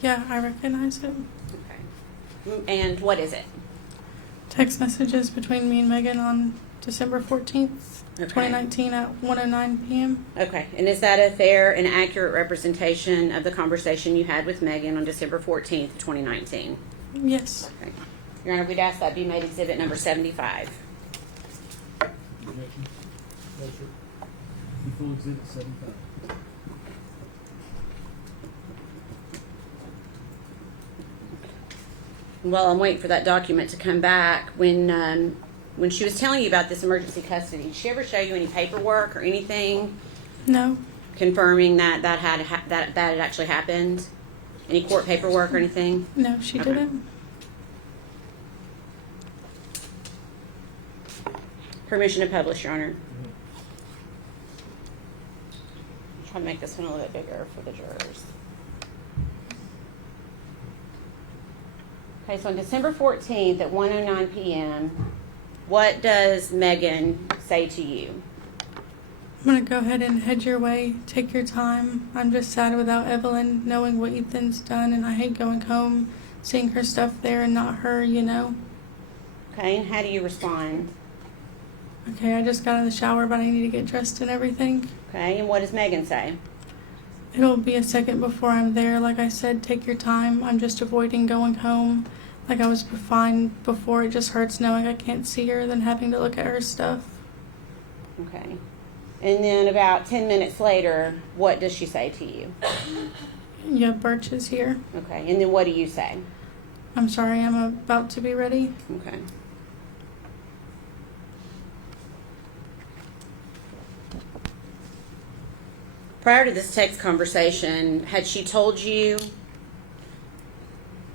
Yeah, I recognize it. Okay. And what is it? Text messages between me and Megan on December 14th, Okay. 2019 at 1:09 p.m. Okay. And is that a fair and accurate representation of the conversation you had with Megan on December 14th, 2019? Yes. Okay. Your Honor, we'd ask that be made exhibit number 75. Objection. Pleasure. Full exhibit 75. Well, I'm waiting for that document to come back. When she was telling you about this emergency custody, did she ever show you any paperwork or anything No. confirming that that had actually happened? Any court paperwork or anything? No, she Okay. didn't. Permission to publish, Your Honor. Try to make this one a little bit bigger for the jurors. Okay, so on December 14th at 1:09 p.m., what does Megan say to you? I'm going to go ahead and head your way. Take your time. I'm just sad without Evelyn, knowing what Ethan's done, and I hate going home, seeing her stuff there and not her, you know. Okay, and how do you respond? Okay, I just got out of the shower, but I need to get dressed and everything. Okay, and what does Megan say? It'll be a second before I'm there. Like I said, take your time. I'm just avoiding going home. Like I was fine before. It just hurts knowing I can't see her than having to look at her stuff. Okay. And then about 10 minutes later, what does she say to you? Yeah, Birch is here. Okay, and then what do you say? I'm sorry, I'm about to be ready. Okay. Prior to this text conversation, had she told you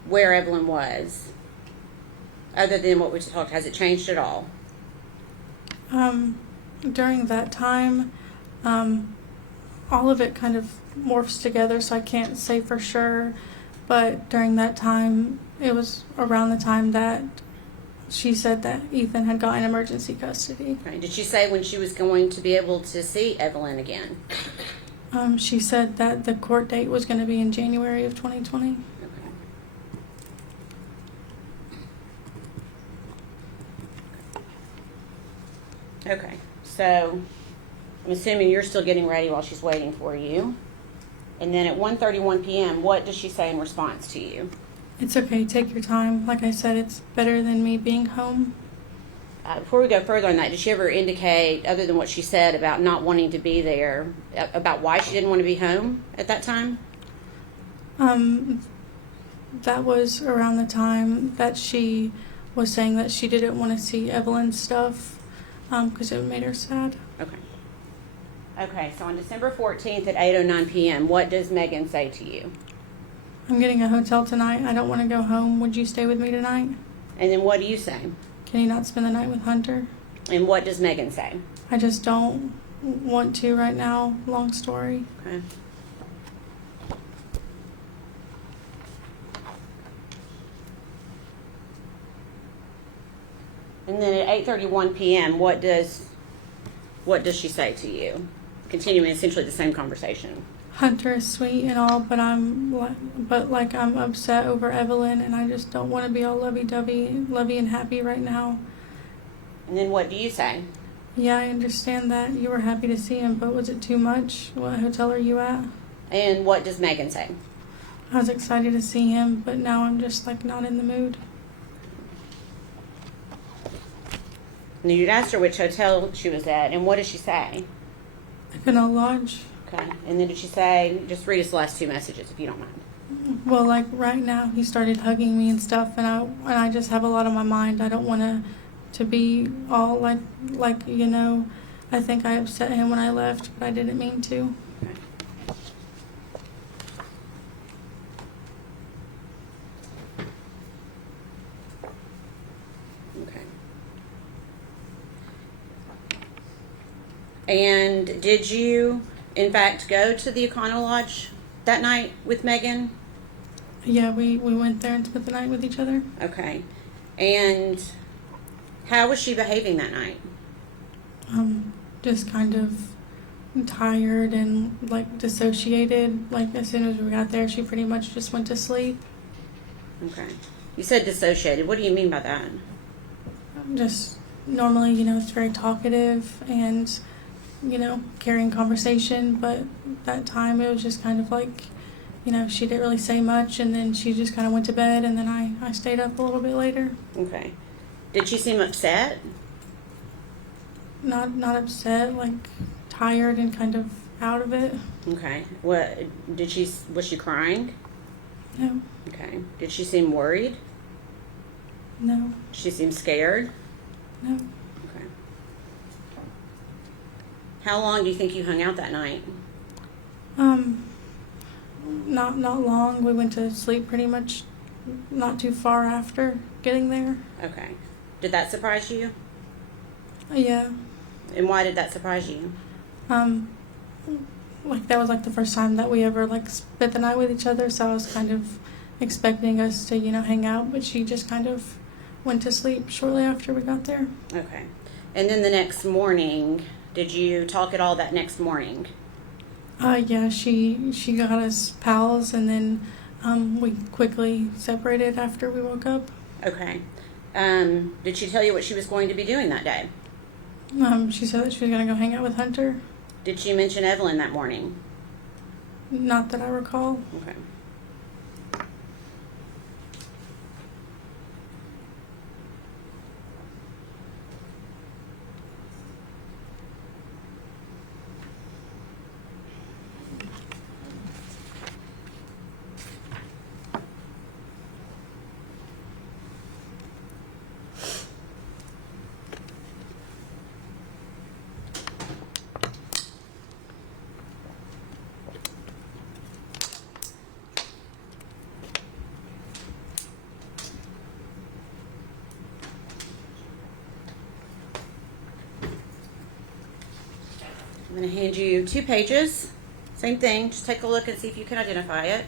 where Evelyn was? Other than what we talked, has it changed at all? During that time, all of it kind of morphs together, so I can't say for sure. But during that time, it was around the time that she said that Ethan had gotten emergency custody. Okay. Did she say when she was going to be able to see Evelyn again? She said that the court date was going to be in January of 2020. Okay, so I'm assuming you're still getting ready while she's waiting for you. And then at 1:31 p.m., what does she say in response to you? It's okay, take your time. Like I said, it's better than me being home. Before we go further on that, did she ever indicate, other than what she said about not wanting to be there, about why she didn't want to be home at that time? That was around the time that she was saying that she didn't want to see Evelyn's stuff because it made her sad. Okay. Okay, so on December 14th at 8:09 p.m., what does Megan say to you? I'm getting a hotel tonight. I don't want to go home. Would you stay with me tonight? And then what do you say? Can you not spend the night with Hunter? And what does Megan say? I just don't want to right now. Long story. Okay. And then at 8:31 p.m., what does she say to you? Continuing essentially the same conversation. Hunter is sweet and all, but I'm upset over Evelyn, and I just don't want to be all lovey and happy right now. And then what do you say? Yeah, I understand that you were happy to see him, but was it too much? What hotel are you at? And what does Megan say? I was excited to see him, but now I'm just not in the mood. And you'd asked her which hotel she was at, and what did she say? Econo Lodge. Okay. And then did she say, just read us the last two messages if you don't mind. Well, right now he started hugging me and stuff, and I just have a lot on my mind. I don't want to be all like I think I upset him when I left, but I didn't mean to. Okay. And did you, in fact, go to the Econo Lodge that night with Megan? Yeah, we went there and spent the night with each other. Okay. And how was she behaving that night? Just kind of tired and like dissociated. Like as soon as we got there, she pretty much just went to sleep. Okay. You said dissociated. What do you mean by that? Just normally, it's very talkative and, carrying conversation, but that time it was just kind of like, she didn't really say much, and then she just kind of went to bed, and then I stayed up a little bit later. Okay. Did she seem upset? Not upset, like tired and kind of out of it. Okay. Was she crying? No, Okay. Did she seem worried? no, Did she seem scared? no. Okay. How long do you think you hung out that night? Not long. We went to sleep pretty much not too far after getting there. Okay. Did that surprise you? Yeah. And why did that surprise you? Like that was like the first time that we ever like spent the night with each other, so I was kind of expecting us to, hang out, but she just kind of went to sleep shortly after we got there. Okay. And then the next morning, did you talk at all that next morning? Yeah, she got us pals, and then we quickly separated after we woke up. Okay. Did she tell you what she was going to be doing that day? She said that she was going to go hang out with Hunter. Did she mention Evelyn that morning? Not that I recall. Okay. I'm going to hand you 2 pages. Same thing. Just take a look and see if you can identify it.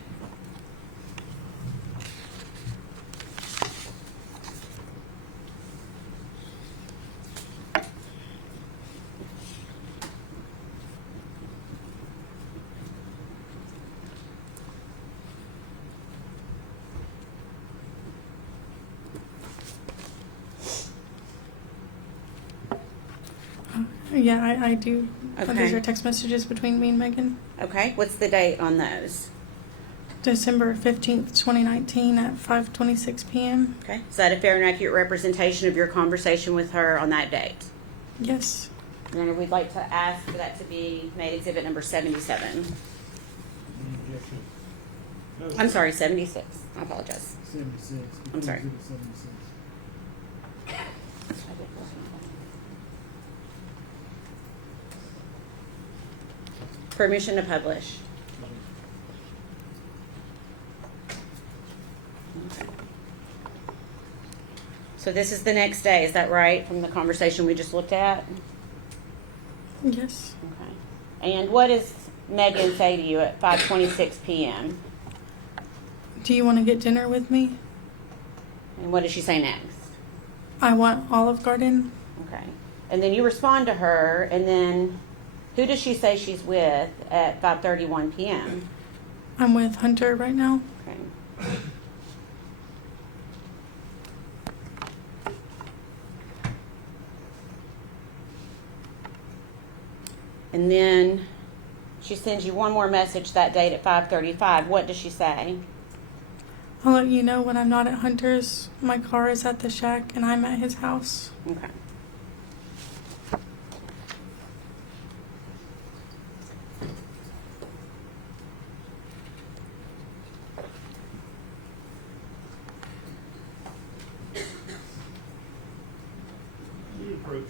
Yeah, I do. Okay. These are text messages between me and Megan. Okay. What's the date on those? December 15th, 2019 at 5:26 p.m. Okay. Is that a fair and accurate representation of your conversation with her on that date? Yes. And then we'd like to ask for that to be made exhibit number 77. Any objection? No. I'm sorry, 76. I apologize. 76. I'm sorry. Exhibit 76. Permission to publish. Okay. So this is the next day, is that right, from the conversation we just looked at? Yes. Okay. And what does Megan say to you at 5:26 p.m.? Do you want to get dinner with me? And what does she say next? I want Olive Garden. Okay. And then you respond to her, and then who does she say she's with at 5:31 p.m.? I'm with Hunter right now. Okay. And then she sends you one more message that date at 5:35. What does she say? I'll let you know when I'm not at Hunter's. My car is at the shack and I'm at his house. Okay. The approach.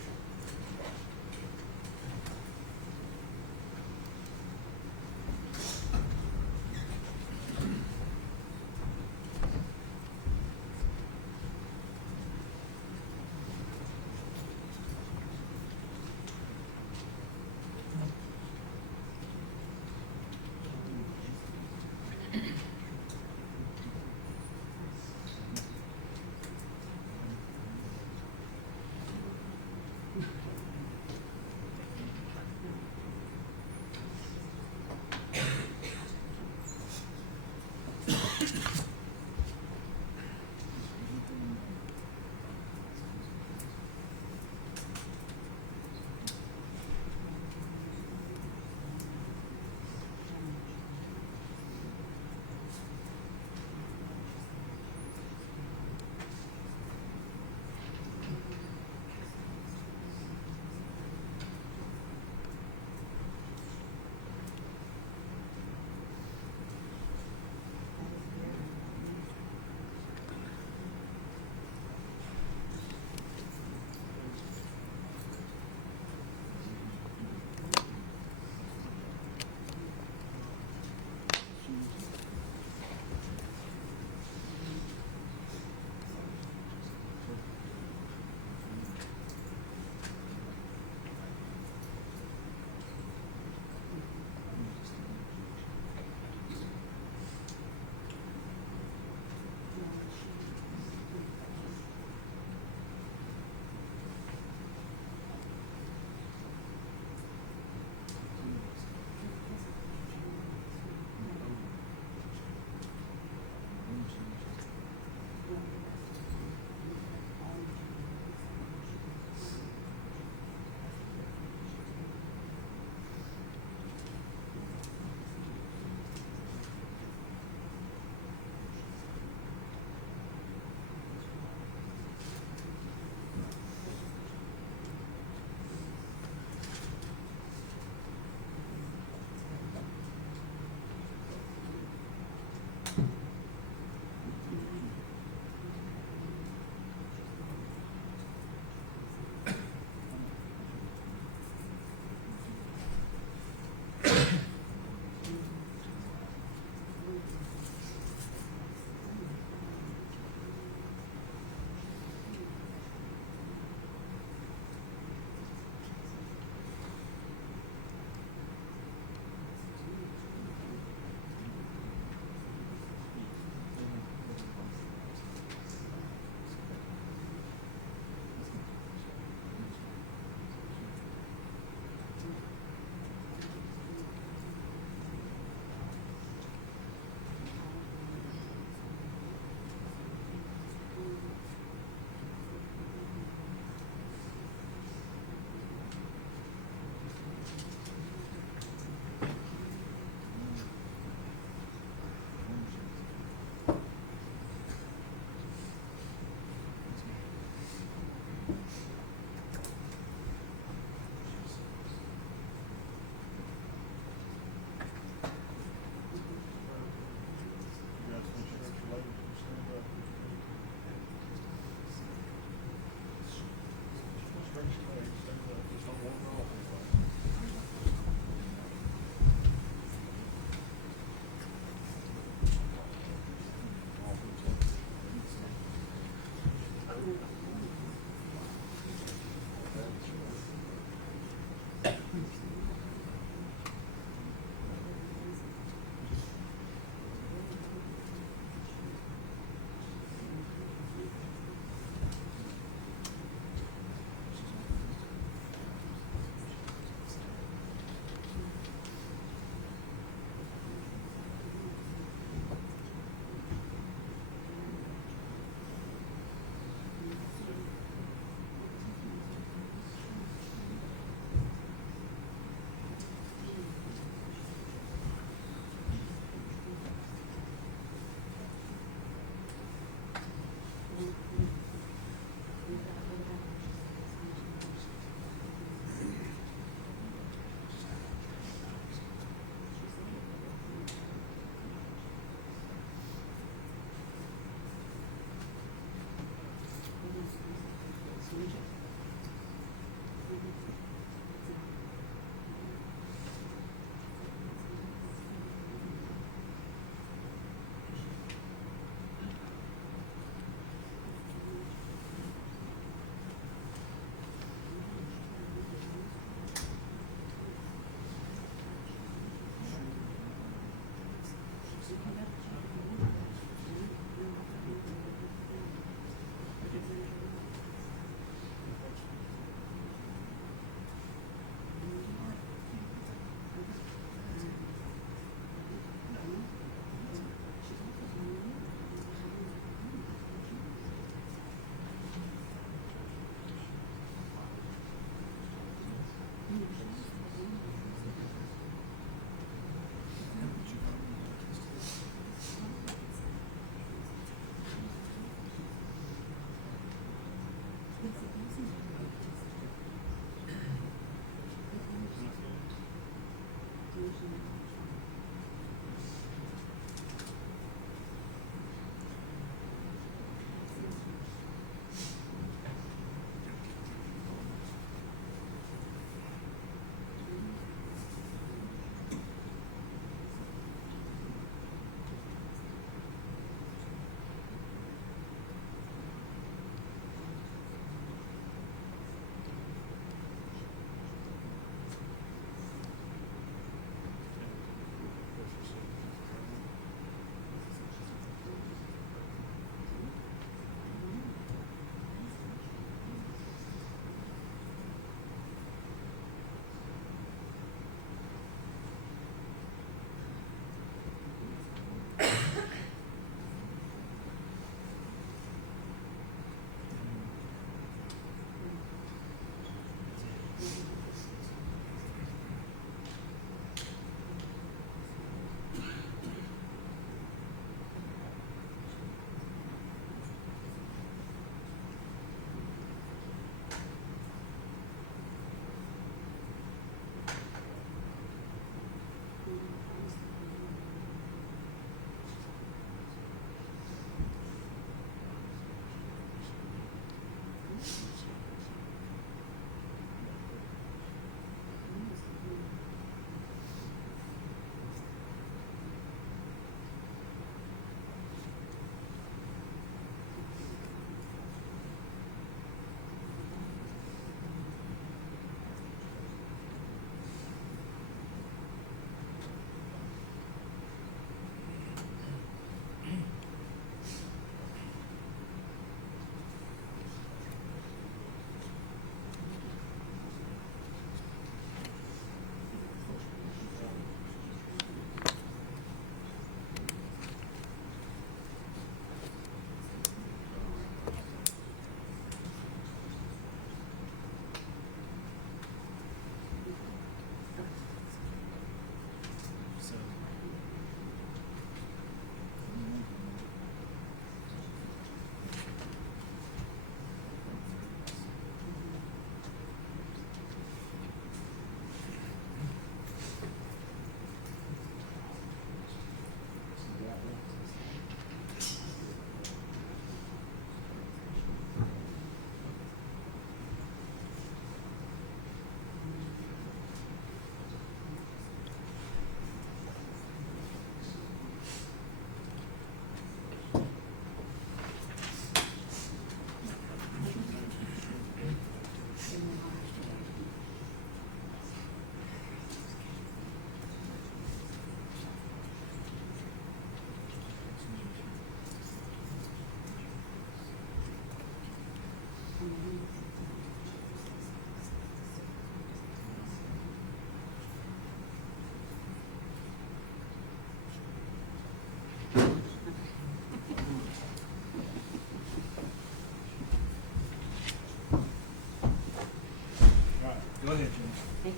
Go ahead, Jimmy. Thank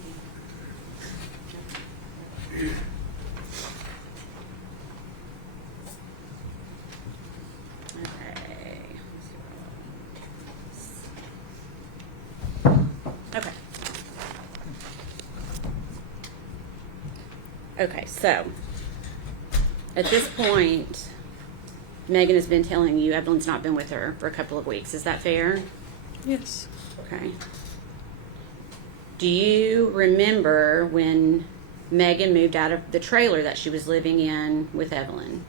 you. Okay. Okay, so at this point, Megan has been telling you Evelyn's not been with her for a couple of weeks. Is that fair? Yes. Okay. Do you remember when Megan moved out of the trailer that she was living in with Evelyn?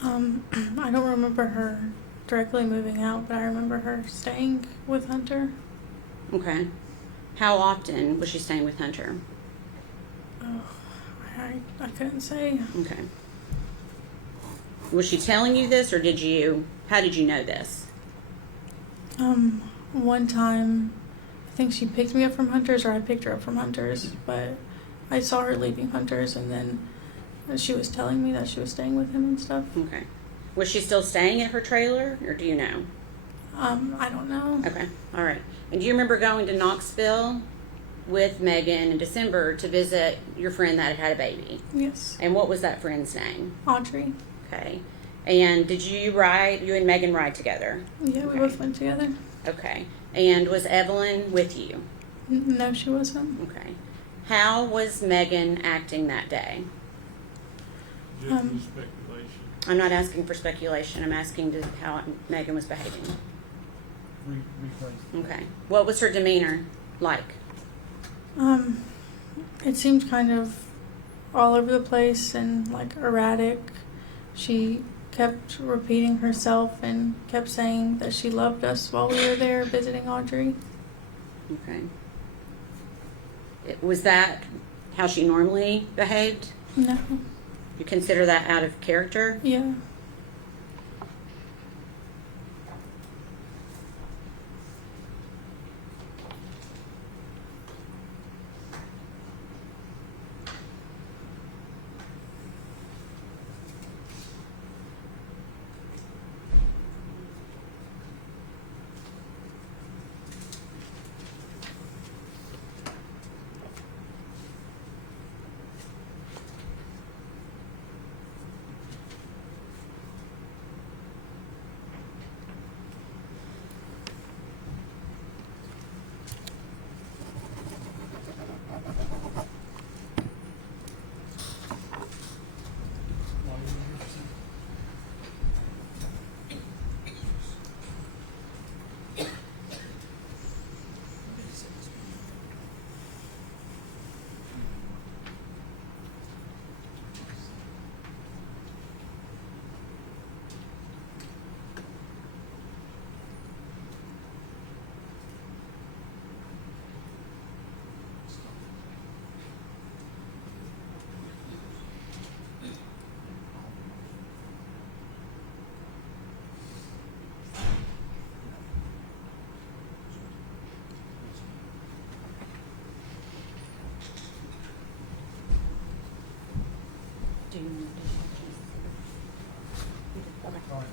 I don't remember her directly moving out, but I remember her staying with Hunter. Okay. How often was she staying with Hunter? Oh, I couldn't say. Okay. Was she telling you this, or how did you know this? One time, I think she picked me up from Hunter's, or I picked her up from Hunter's, but I saw her leaving Hunter's, and then she was telling me that she was staying with him and stuff. Okay. Was she still staying at her trailer, or do you know? I don't know. Okay. All right. And do you remember going to Knoxville with Megan in December to visit your friend that had a baby? Yes. And what was that friend's name? Audrey. Okay. And did you and Megan ride together? Yeah, we both went together. Okay. And was Evelyn with you? No, she wasn't. Okay. How was Megan acting that day? Just speculation. I'm not asking for speculation. I'm asking how Megan was behaving. Rephrase. Okay. What was her demeanor like? It seemed kind of all over the place and like erratic. She kept repeating herself and kept saying that she loved us while we were there visiting Audrey. Okay. Was that how she normally behaved? No. You consider that out of character? Yeah. Do you need All right.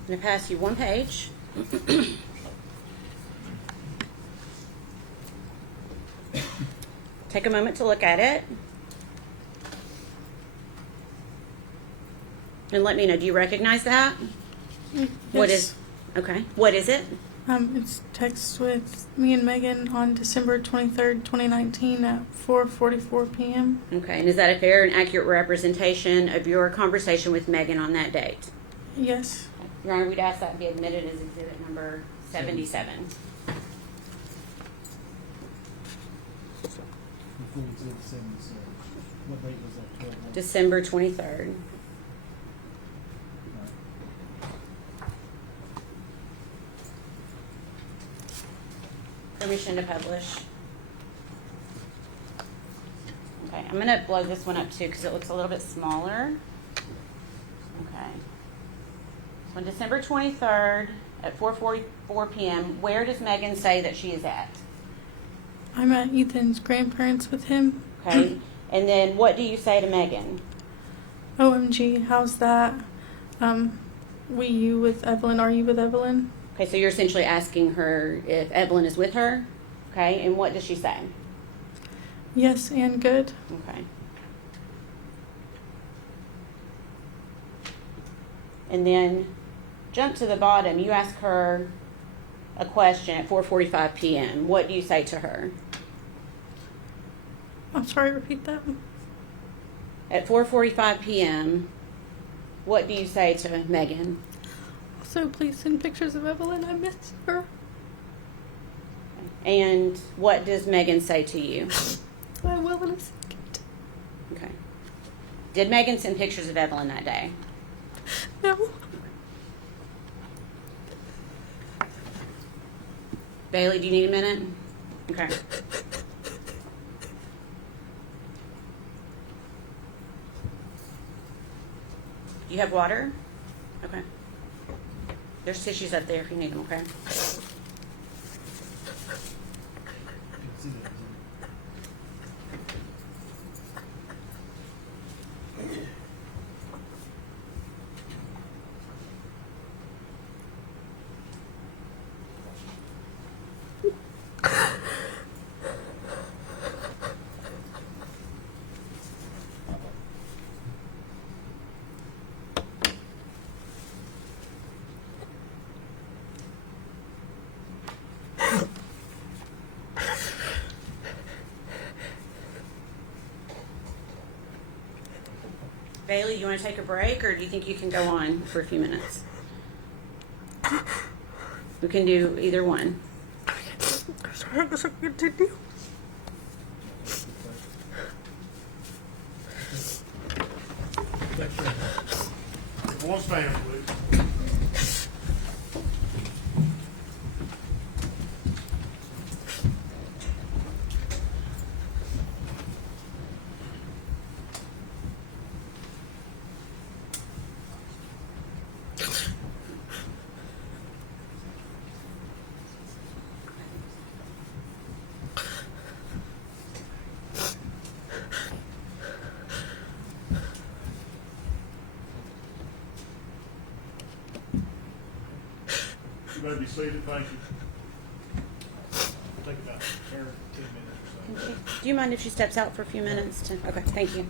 I'm going to pass you one page. Take a moment to look at it. And let me know, do you recognize that? Yes. What is, okay, what is it? It's text with me and Megan on December 23rd, 2019 at 4:44 p.m. Okay, and is that a fair and accurate representation of your conversation with Megan on that date? Yes. Your Honor, we'd ask that be admitted as exhibit number 77. Before we did 77. What date was that? 12? December 23rd. Permission to publish. Okay, I'm going to blow this one up too because it looks a little bit smaller. Okay. So on December 23rd at 4:44 p.m., where does Megan say that she is at? I'm at Ethan's grandparents with him. Okay. And then what do you say to Megan? OMG, how's that? You with Evelyn? Are you with Evelyn? Okay, so you're essentially asking her if Evelyn is with her. Okay, and what does she say? Yes, and good. Okay. And then jump to the bottom. You ask her a question at 4:45 p.m. What do you say to her? I'm sorry, repeat that. At 4:45 p.m., what do you say to Megan? Also, please send pictures of Evelyn. I miss her. And what does Megan say to you? I will in a second. Okay. Did Megan send pictures of Evelyn that day? No. Bailey, do you need a minute? Okay. Do you have water? Okay. There's tissues up there if you need them, okay? You can see that, isn't Bailey, you want to take a break or do you think you can go on for a few minutes? We can do either one. Sorry, I guess I can continue. One stand, please. You may be seated, thank you. Take about 10 minutes or so. Do you mind if she steps out for a few minutes? Okay, thank you.